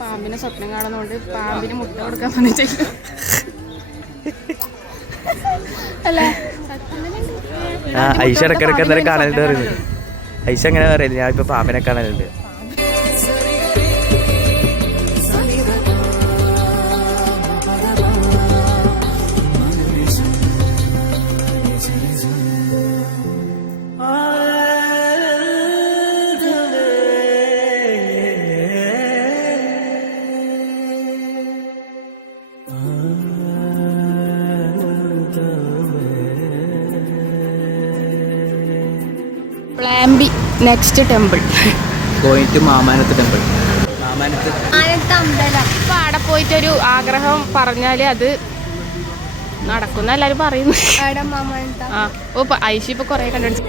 പാമ്പിനെ സ്വപ്നം കാണുന്നതുകൊണ്ട് പാമ്പിന് മുട്ട കൊടുക്കാൻ പറഞ്ഞിട്ട് അല്ലേ ഐഷ ഇടക്കിടക്ക് എന്തായാലും കാണലുണ്ട് പറയുന്നത്. ഐഷ അങ്ങനെ പറയുന്നത് ഞാൻ ഇപ്പൊ പാമ്പിനെ കാണലുണ്ട്. പ്ലാൻ ബി നെക്സ്റ്റ് ടെമ്പിൾ പോയിട്ട് മാമാനത്ത് ടെമ്പിൾ. അപ്പൊ അവിടെ പോയിട്ടൊരു ആഗ്രഹം പറഞ്ഞാല് അത് നടക്കുന്ന എല്ലാരും പറയുന്നു. ഐഷ ഇപ്പൊ കൊറേ കണ്ടുപിടിച്ചു.